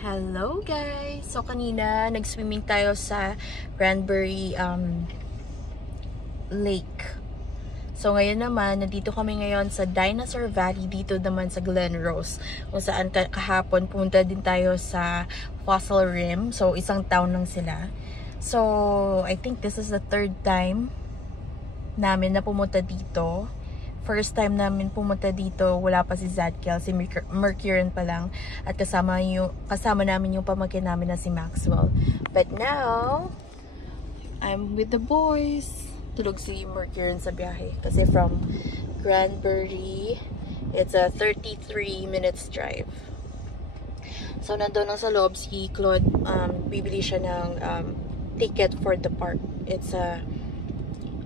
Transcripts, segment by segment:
Hello guys! So kanina nag-swimming tayo sa Cranberry Lake. So ngayon naman, nandito kami ngayon sa Dinosaur Valley, dito naman sa Glen Rose. Kung saan kahapon pumunta din tayo sa Fossil Rim. So isang town lang sila. So I think this is the third time namin na pumunta dito. First time namin pumunta dito, wala pa si Zadkiel, si Mercurian pa lang. At kasama namin yung pamangkin namin na si Maxwell. But now, I'm with the boys. Tulog si Mercurian sa biyahe. Kasi from Cranberry, it's a 33 minutes drive. So, nandun lang sa loob si Claude, bibili siya ng ticket for the park. It's a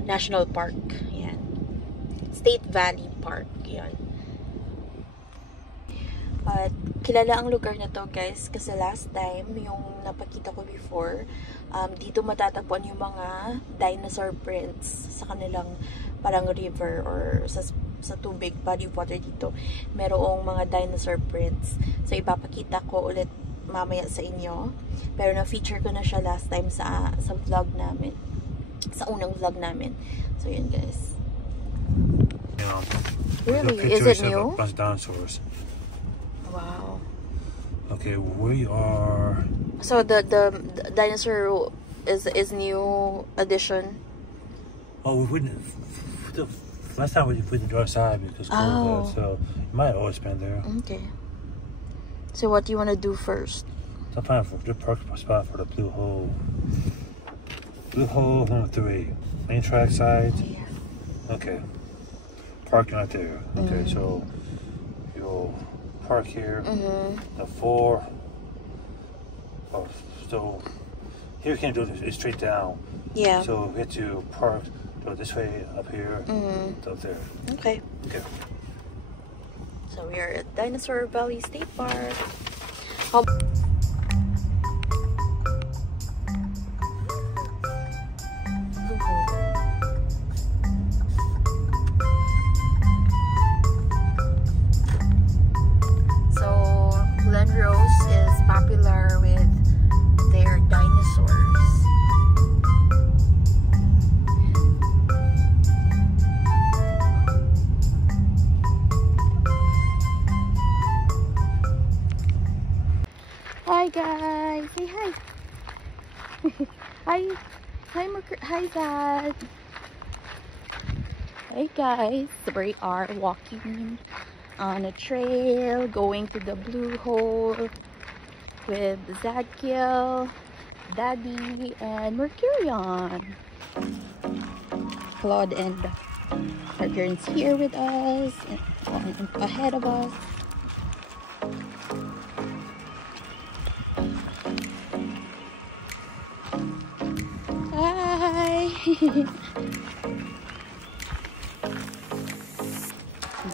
national park. Yan. State Valley Park. Yan. At kilala ang lugar na to guys kasi last time yung napakita ko before, dito matatapon yung mga dinosaur prints sa kanilang parang river or sa tubig, body of water dito. Merong mga dinosaur prints. So ipapakita ko ulit mamaya sa inyo. Pero na-feature ko na siya last time sa vlog namin. Sa unang vlog namin. So yun guys. Really? Is it new? A bunch of dinosaurs. Wow. Okay, we are. So the dinosaur is new addition. Oh, we wouldn't. The last time we didn't go outside because cold, so it might have always been there. Okay. So what do you want to do first? So I'm planning for a good park spot for the Blue Hole. Blue Hole number 3, main track side. Yeah. Okay. Parking right there. Okay, so you'll park here. The 4. Oh, so here you can't do it. It's straight down. Yeah. So we have to park. Go this way, up here, up there. Okay. Okay. So we are at Dinosaur Valley State Park. So Glen Rose is popular with their dinosaurs. Hi guys, say hi. Hi Dad. Hey guys, we are walking on a trail going to the Blue Hole with Zadkiel, Daddy, and Mercurian. Claude and Mercurian's here with us and ahead of us. Hi!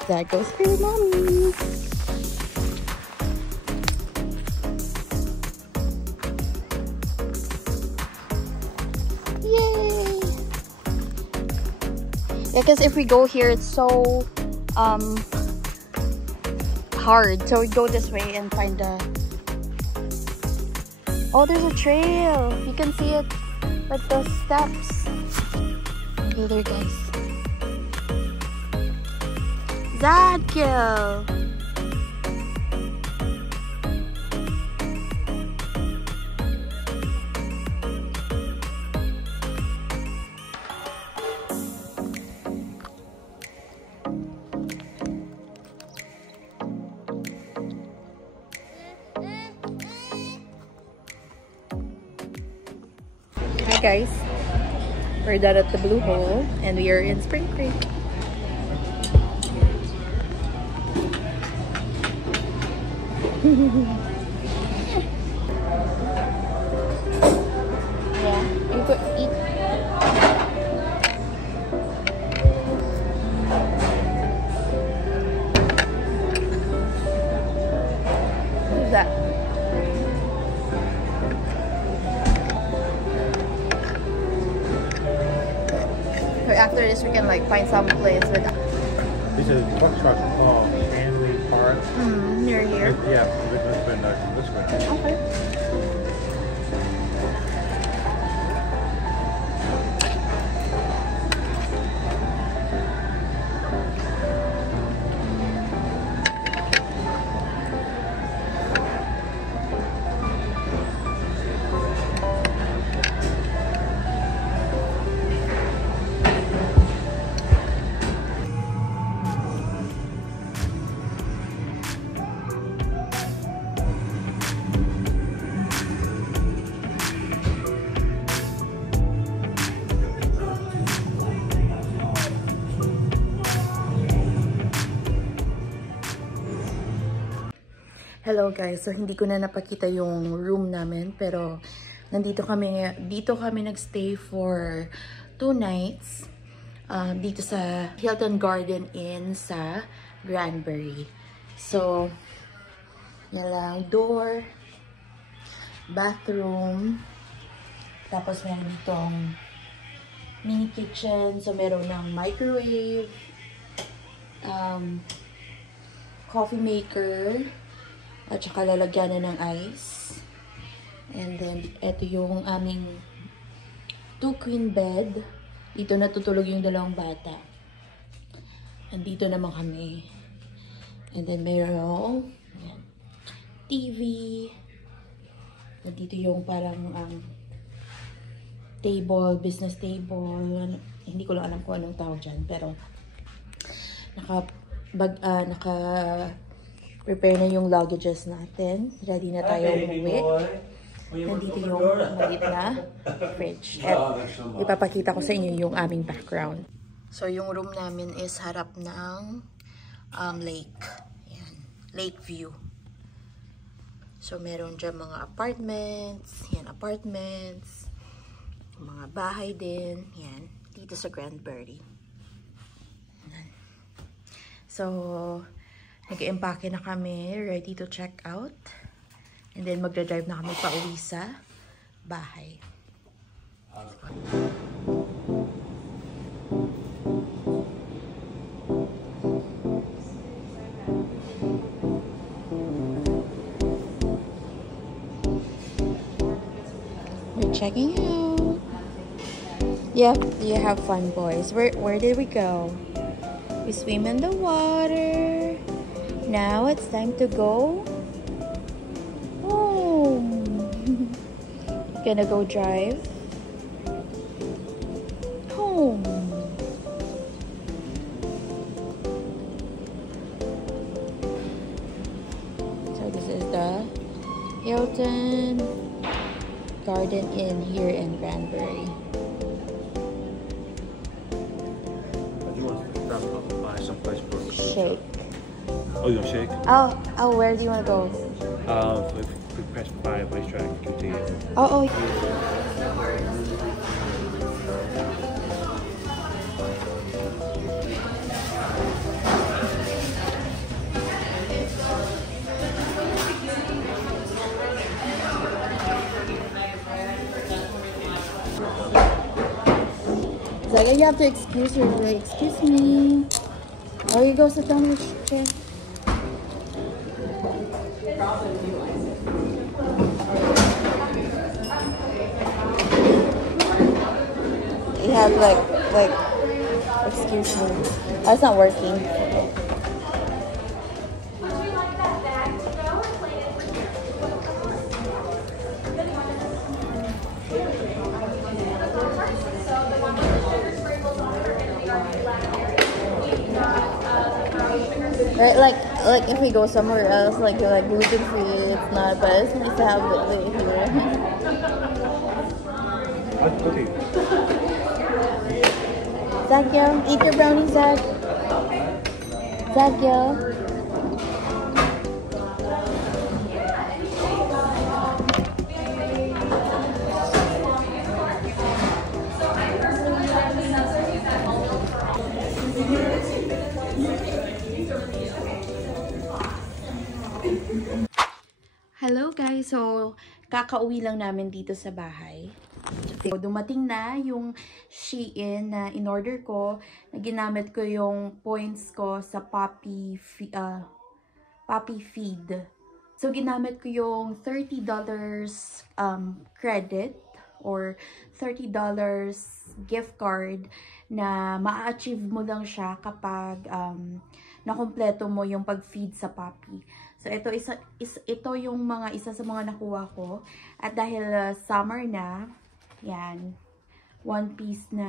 That goes for your mommy. Yay! Yeah, because if we go here, it's so hard. So we go this way and find the. Oh, there's a trail. You can see it. But the steps. Okay, there guys. Zadkiel! Hi guys, we're done at the Blue Hole and we are in Spring Creek. Yeah, you could eat. Who's that? So after this, we can like find some place with that. These are truck called Stanley park. Near here? Yeah, this way nice. This way nice. Okay. Hello guys, so hindi ko na napakita yung room namin pero dito kami nagstay for 2 nights dito sa Hilton Garden Inn sa Granbury. So, yan lang, door, bathroom, tapos meron ditong mini kitchen, so meron ng microwave, coffee maker, at saka lalagyan na ng ice. And then, ito yung aming 2 queen bed. Dito natutulog yung 2 bata. And dito naman kami. And then, mayroong TV. And dito yung parang table, business table. Hindi ko lang alam kung anong tawag dyan. Pero, prepare na yung luggages natin. Ready na tayo umuwi. Nandito yung maliit na fridge. At ipapakita ko sa inyo yung aming background. So, yung room namin is harap ng lake. Yan. Lake view. So, meron dyan mga apartments. Yan, apartments. Mga bahay din. Yan. Dito sa Granbury. So, nag-empake na kami, ready to check out. And then magdadrive na kami pa uwi sa bahay. We're checking out. Yep, you have fun, boys. Where did we go? We swim in the water. Now it's time to go home. Gonna go drive home. So this is the Hilton Garden Inn here in Granbury. I do want to stop off and buy some place for Shake. Oh, you gonna shake? Oh, where do you want to go? If we press by racetrack, QT. Oh. It's like, you have to excuse her. Like, excuse me. Oh, you go sit down in the chair. You have like, excuse me. That's not working. Right, like if we go somewhere else, like you're like gluten free, it's not, but it's nice to have it here. Okay. Zach, eat your brownie, Zach. Zach, Hello guys, so kakauwi lang namin dito sa bahay. So, dumating na yung Shein na in-order ko, na ginamit ko yung points ko sa Poppy puppy feed. So, ginamit ko yung $30 credit or $30 gift card na ma-achieve mo lang siya kapag nakumpleto mo yung pag-feed sa puppy. So, ito yung isa sa mga nakuha ko. At dahil summer na, yan, one piece na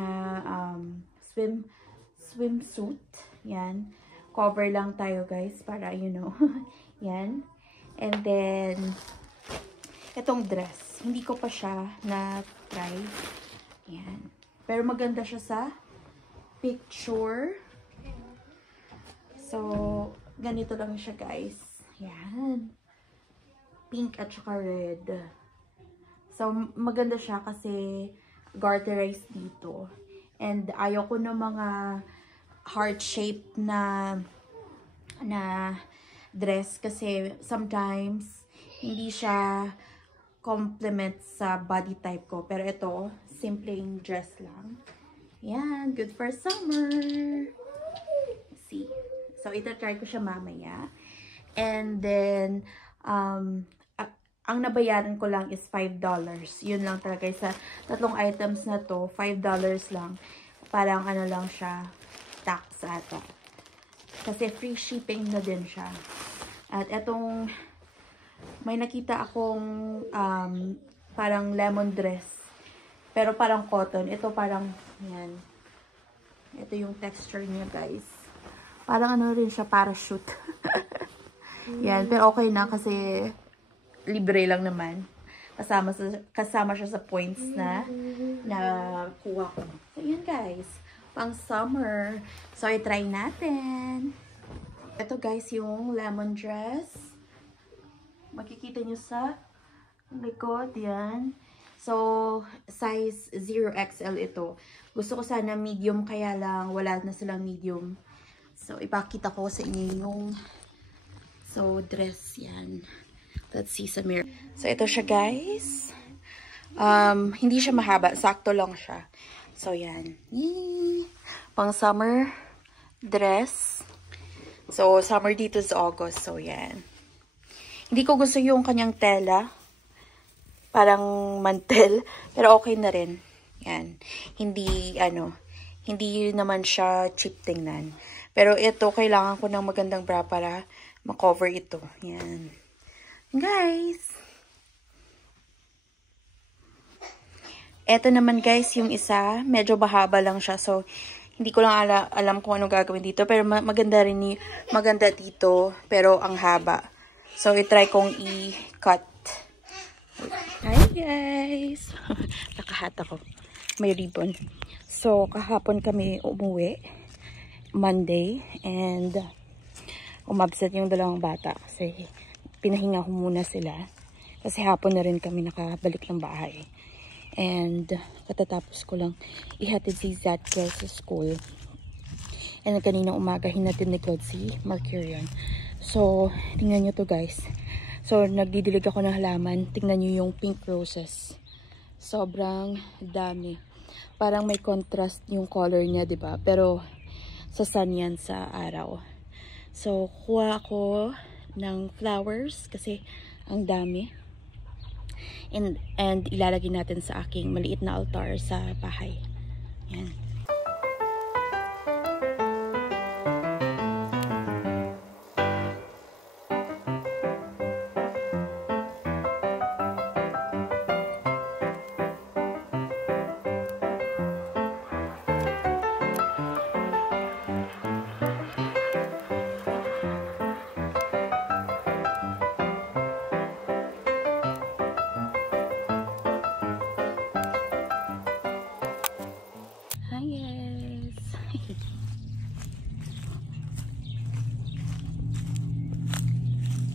swimsuit. Yan. Cover lang tayo, guys, para, you know. Yan. And then, itong dress. Hindi ko pa siya na-try. Yan. Pero maganda siya sa picture. So, ganito lang siya, guys. Yan. Pink at saka red. So, maganda siya kasi garterized dito. And ayaw ko ng mga heart-shaped na dress kasi sometimes hindi siya complement sa body type ko. Pero ito, simpleng dress lang. Yan. Good for summer. See. So, ita-try ko siya mamaya. And then, ang nabayaran ko lang is $5. Yun lang talaga. Sa tatlong items na to, $5 lang. Parang ano lang siya, tax ata. Kasi free shipping na din siya. At etong, may nakita akong parang lemon dress. Pero parang cotton. Ito parang, yan. Ito yung texture niya, guys. Parang ano rin siya, parachute. Yan, pero okay na kasi libre lang naman. Kasama siya sa points na kuha ko. So, yun guys. Pang summer. So, i-try natin. Ito guys, yung lemon dress. Makikita nyo sa likod. Yan. So, size 0XL ito. Gusto ko sana medium, kaya lang wala na silang medium. So, ipakita ko sa inyo yung dress yan. Let's see sa mirror. So, ito siya, guys. Hindi siya mahaba. Sakto lang siya. So, yan. Yee! Pang summer dress. So, summer dito sa August. So, yan. Hindi ko gusto yung kanyang tela. Parang mantel. Pero okay na rin. Yan. Hindi naman siya cheap tingnan. Pero ito, kailangan ko ng magandang bra para ma-cover ito. Yan. Guys. Ito naman guys, yung isa, medyo bahaba lang siya. So, hindi ko lang alam kung ano gagawin dito. Pero maganda rin maganda dito. Pero ang haba. So, i-try kong i-cut. Hi guys. Nakahat ako. May ribbon. So, kahapon kami umuwi. Monday. And umabsent yung dalawang bata. Kasi pinahinga ko muna sila. Kasi hapon na rin kami nakabalik ng bahay. And katatapos ko lang ihatid si Zadkiel sa school. And kaninang umaga hinatid ni Claude si Mercurian. So, tingnan nyo to guys. So, nagdidilig ako ng halaman. Tingnan nyo yung pink roses. Sobrang dami. Parang may contrast yung color niya, diba? Pero sa sun yan sa araw. So, kuha ako ng flowers kasi ang dami. And ilalagay natin sa aking maliit na altar sa bahay. Yan.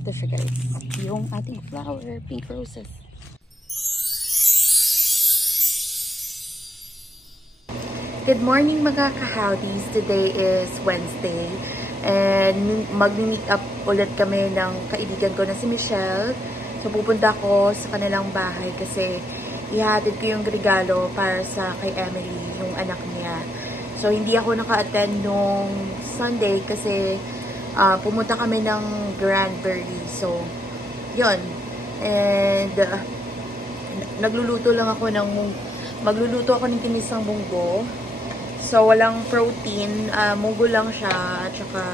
Ito siya guys, yung ating flower, pink roses. Good morning mga ka-howdies. Today is Wednesday and mag-meet up ulit kami ng kaibigan ko na si Michelle. So pupunta ko sa kanilang bahay kasi ihatid ko yung regalo para sa kay Emily, yung anak niya. So hindi ako naka-attend nung Sunday kasi pumunta kami ng Granbury. So, yun. And, magluluto ako ng tinis ng munggo. So, walang protein. Munggo lang siya. At saka,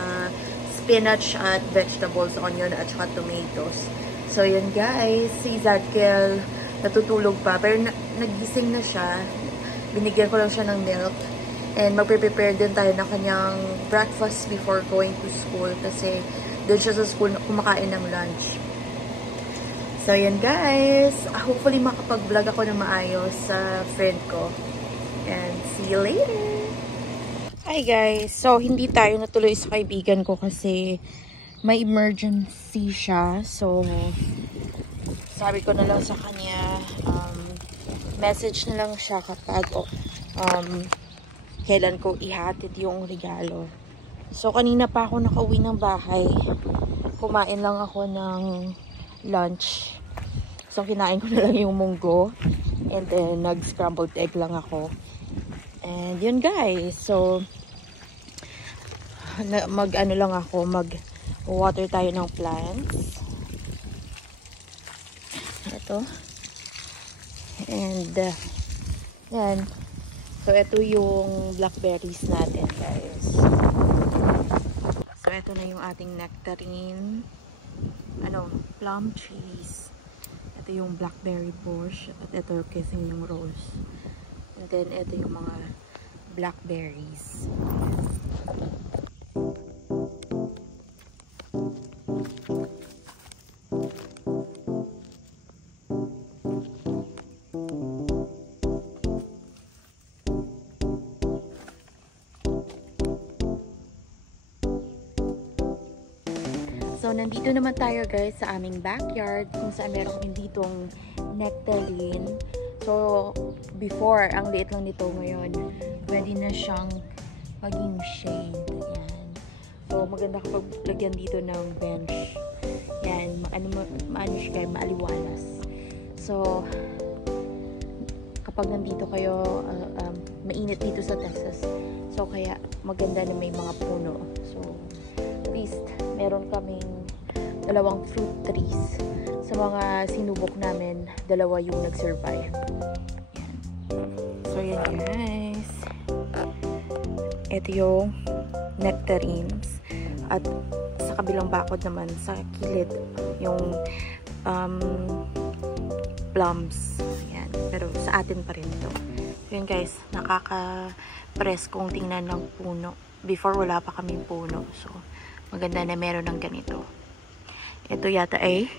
spinach at vegetables, onion, at saka tomatoes. So, yun guys. Si Zadkiel, natutulog pa. Pero, nagising na siya. Binigyan ko lang siya ng milk. And magpe-prepare din tayo ng kanyang breakfast before going to school. Kasi doon siya sa school kumakain ng lunch. So, yan guys. Hopefully makapag-vlog ako ng maayos sa friend ko. And see you later! Hi guys! So, hindi tayo natuloy sa kaibigan ko kasi may emergency siya. So, sabi ko na lang sa kanya, message na lang siya kapag kailan ko ihatid yung regalo. So, kanina pa ako nakauwi ng bahay. Kumain lang ako ng lunch. So, kinain ko na lang yung munggo. And then, nag-scrambled egg lang ako. And, yun guys. So, mag-water tayo ng plants. Ito. And, yan. So, ito yung blackberries natin, guys. So, ito na yung ating nectarine. Plum trees. Ito yung blackberry bush. At ito kasi yung rose. And then, ito yung mga blackberries. So, nandito naman tayo guys sa aming backyard kung saan meron kami ditong nectarine. So, before, ang liit lang nito ngayon. Pwede na siyang maging shade. Yan. So, maganda kapag lagyan dito ng bench. Yan. Maano siya kayo, maaliwalas. So, kapag nandito kayo, mainit dito sa Texas. So, kaya maganda na may mga puno. So, at least, meron kaming 2 fruit trees. Sa mga sinubok namin, 2 yung nag-survive. Yan. So, yan guys. Ito yung nectarines. At sa kabilang bakod naman, sa kilid, yung plums. Yan. Pero sa atin pa rin ito. So, yan guys, nakaka-press kong tingnan ng puno. Before, wala pa kaming puno. So, maganda na meron ng ganito. Ito yata ay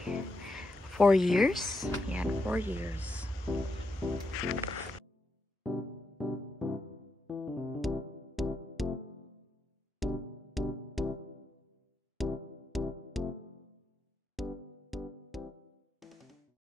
4 years. Yan, 4 years.